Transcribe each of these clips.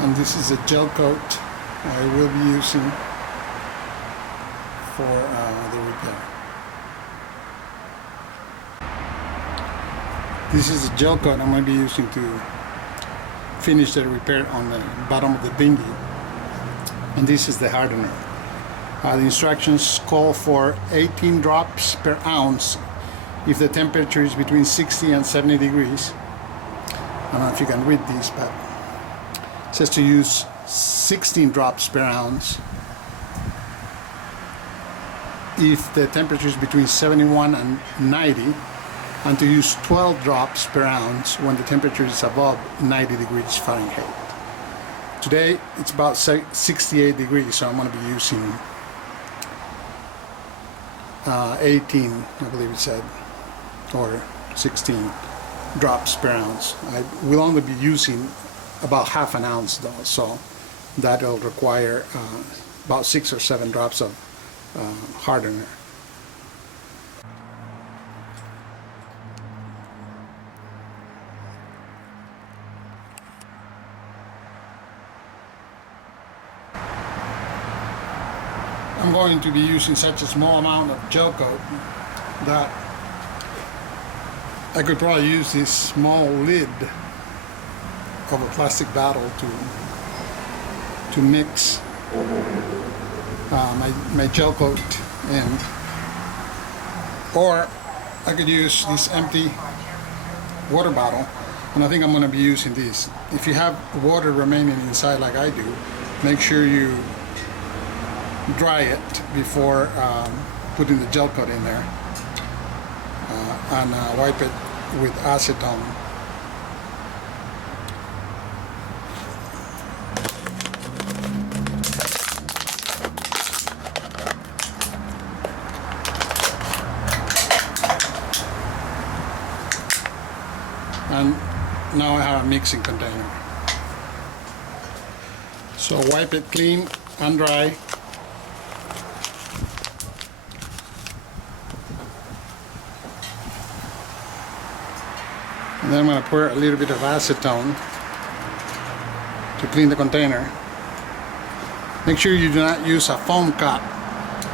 And this is a gel coat I will be using for the repair. This is a gel coat I'm going to be using to finish the repair on the bottom of the dinghy. And this is the hardener. The instructions call for 18 drops per ounce if the temperature is between 60 and 70 degrees. I don't know if you can read these, but it says to use 16 drops per ounce if the temperature is between 71 and 90, and to use 12 drops per ounce when the temperature is above 90 degrees Fahrenheit. Today it's about 68 degrees, so I'm going to be using 18, I believe it said, or 16 drops per ounce. I will only be using about half an ounce though, so that'll require about 6 or 7 drops of hardener. I'm going to be using such a small amount of gel coat that I could probably use this small lid of a plastic bottle to mix my gel coat in, or I could use this empty water bottle, and I think I'm going to be using this. If you have water remaining inside like I do, make sure you dry it before putting the gel coat in there, and wipe it with acetone. And now I have a mixing container. So wipe it clean and dry. And then I'm going to pour a little bit of acetone to clean the container. Make sure you do not use a foam cup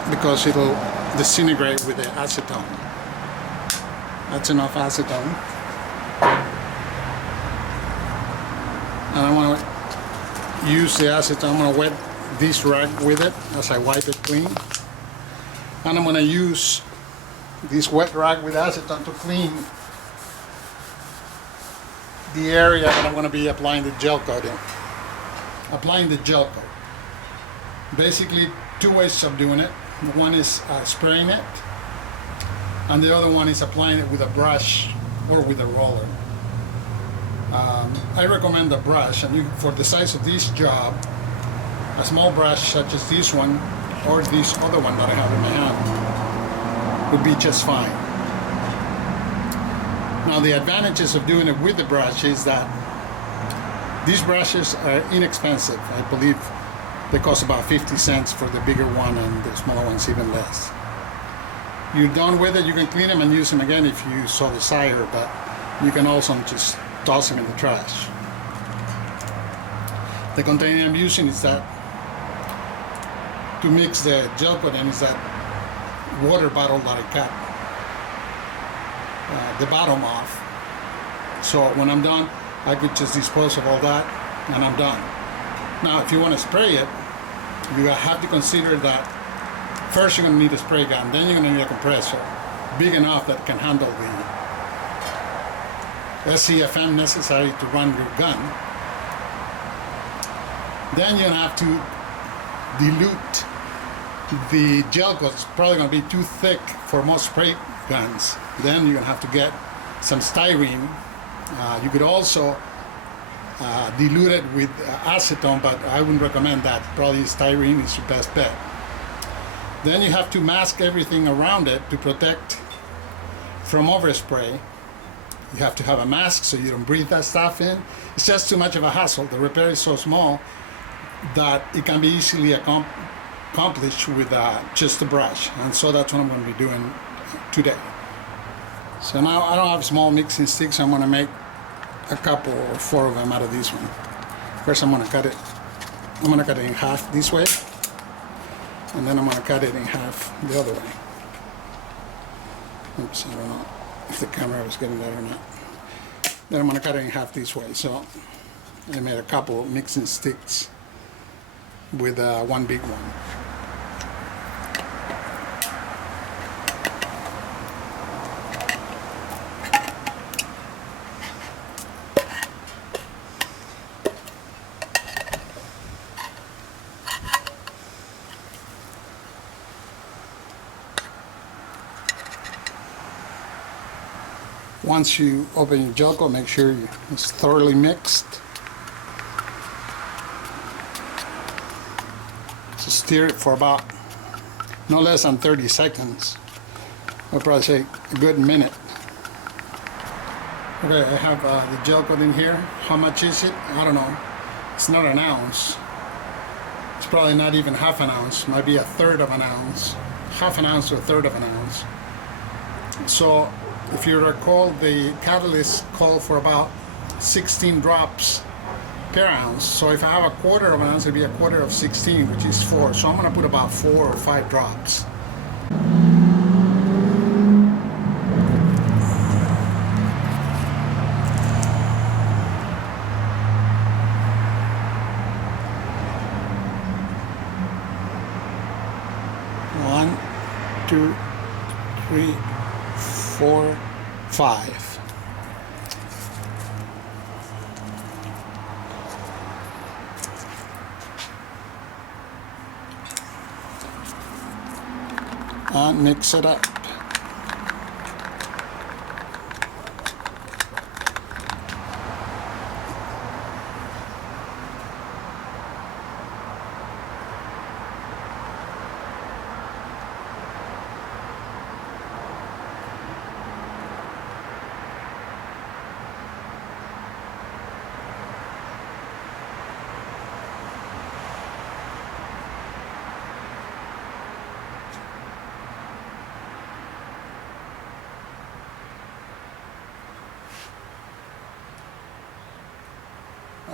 because it'll disintegrate with the acetone. That's enough acetone. And I'm going to use the acetone. I'm going to wet this rag with it as I wipe it clean. And I'm going to use this wet rag with acetone to clean the area that I'm going to be applying the gel coat in. Applying the gel coat. Basically, 2 ways of doing it. One is spraying it, and the other one is applying it with a brush or with a roller. I recommend the brush, and for the size of this job, a small brush such as this one or this other one that I have in my hand would be just fine. Now the advantages of doing it with the brush is that these brushes are inexpensive. I believe they cost about 50 cents for the bigger one, and the smaller ones even less. You're done with it, you can clean them and use them again if you so desire, but you can also just toss them in the trash. The container I'm using is that, to mix the gel coat in, is that water bottle that I cut the bottom off. So when I'm done, I could just dispose of all that and I'm done. Now if you want to spray it, you have to consider that first you're going to need a spray gun, then you're going to need a compressor big enough that can handle the SCFM necessary to run your gun. Then you're going to have to dilute the gel coat. It's probably going to be too thick for most spray guns. Then you're going to have to get some styrene. You could also dilute it with acetone, but I wouldn't recommend that. Probably styrene is your best bet. Then you have to mask everything around it to protect from overspray. You have to have a mask so you don't breathe that stuff in. It's just too much of a hassle. The repair is so small that it can be easily accomplished with just a brush. And so that's what I'm going to be doing today. So now I don't have small mixing sticks. I'm going to make a couple or 4 of them out of this one. First I'm going to cut it. I'm going to cut it in half this way, and then I'm going to cut it in half the other way. Oops, I don't know if the camera was getting that or not. Then I'm going to cut it in half this way. So I made a couple mixing sticks with one big one. Once you open your gel coat, make sure it's thoroughly mixed. So stir it for about no less than 30 seconds. I'll probably say a good minute. Okay, I have the gel coat in here. How much is it? I don't know. It's not an ounce. It's probably not even half an ounce. Might be a third of an ounce. Half an ounce to a third of an ounce. So if you recall, the catalyst called for about 16 drops per ounce. So if I have a quarter of an ounce, it'd be a quarter of 16, which is 4. So I'm going to put about 4 or 5 drops. One, 2, 3, 4, 5. And mix it up.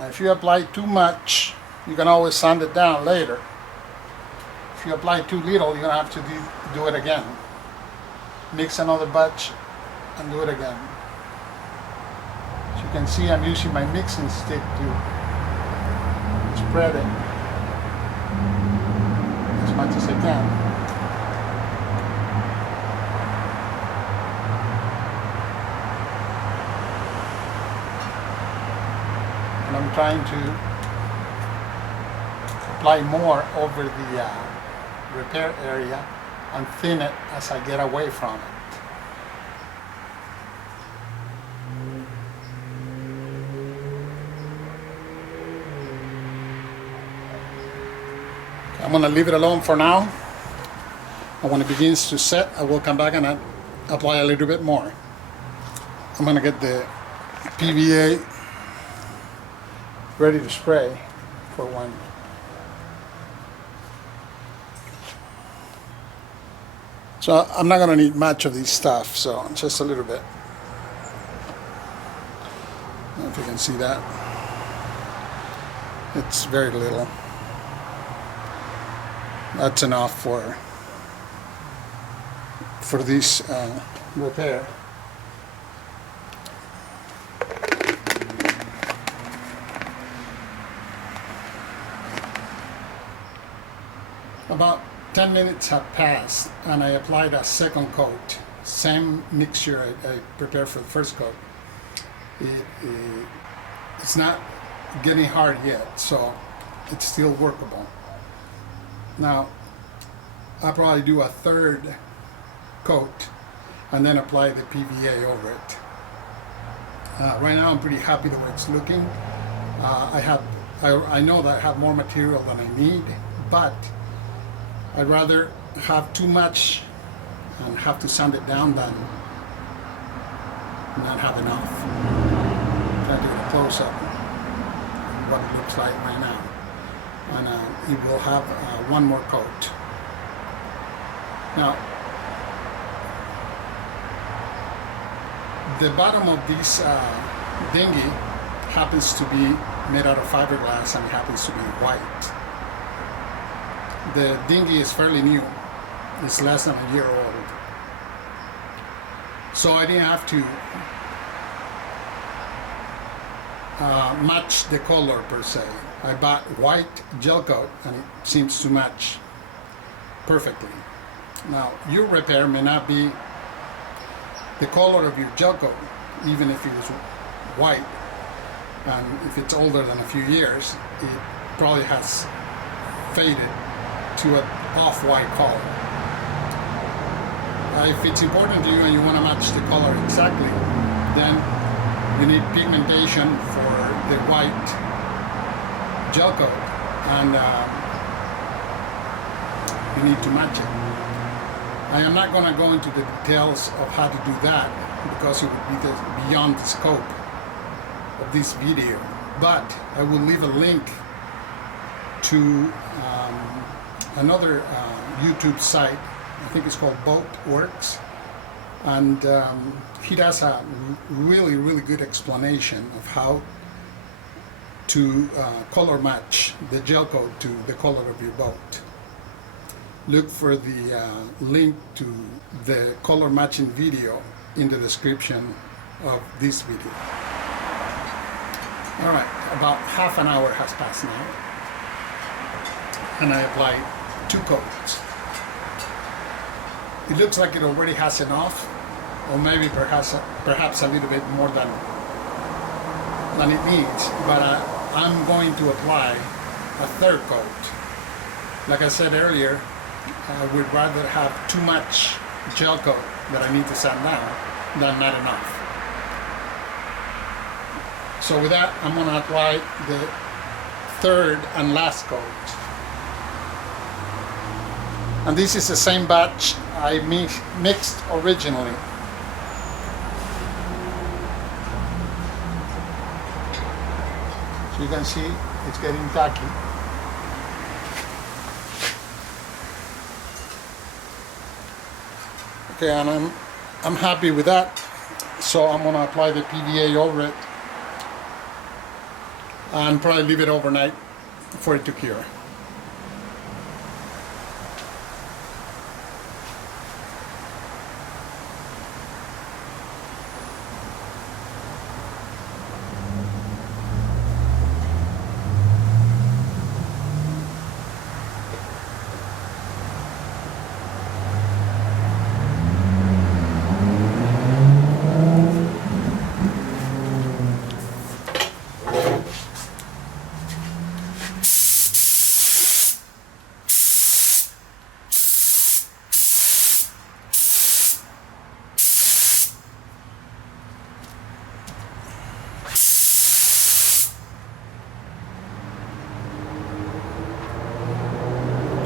If you apply too much, you can always sand it down later. If you apply too little, you're going to have to do it again. Mix another batch and do it again. As you can see, I'm using my mixing stick to spread it as much as I can. I'm trying to apply more over the repair area and thin it as I get away from it. Okay, I'm going to leave it alone for now, and when it begins to set, I will come back and apply a little bit more. I'm going to get the PVA ready to spray for one. So I'm not going to need much of this stuff, so just a little bit. I don't know if you can see that. It's very little. That's enough for this repair. About 10 minutes have passed and I applied a second coat, same mixture I prepared for the first coat. It's not getting hard yet, so it's still workable. Now I'll probably do a third coat and then apply the PVA over it. Right now I'm pretty happy the way it's looking. I know that I have more material than I need, but I'd rather have too much and have to sand it down than not have enough. Try to get a close up of what it looks like right now. And it will have one more coat. Now, the bottom of this dinghy happens to be made out of fiberglass and happens to be white. The dinghy is fairly new. It's less than a year old. So I didn't have to match the color per se. I bought white gel coat and it seems to match perfectly. Now, your repair may not be the color of your gel coat, even if it was white, and if it's older than a few years, it probably has faded to an off-white color. If it's important to you and you want to match the color exactly, then you need pigmentation for the white gel coat, and you need to match it. I am not going to go into the details of how to do that because it would be beyond the scope of this video, but I will leave a link to another YouTube site. I think it's called Boatworks, and he does a really good explanation of how to color match the gel coat to the color of your boat. Look for the link to the color matching video in the description of this video. Alright, about half an hour has passed now, and I applied 2 coats. It looks like it already has enough, or maybe perhaps a little bit more than it needs, but I'm going to apply a third coat. Like I said earlier, I would rather have too much gel coat that I need to sand down than not enough. So with that, I'm going to apply the third and last coat. And this is the same batch I mixed originally. So you can see it's getting tacky. Okay, and I'm happy with that. So I'm going to apply the PVA over it and probably leave it overnight for it to cure.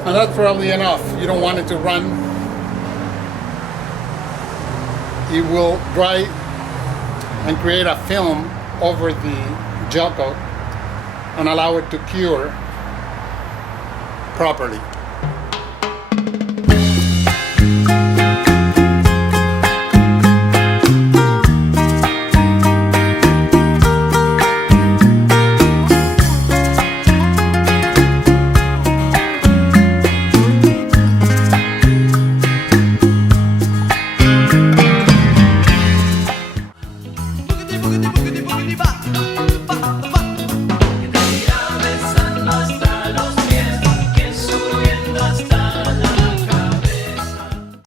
And that's probably enough. You don't want it to run. It will dry and create a film over the gel coat and allow it to cure properly.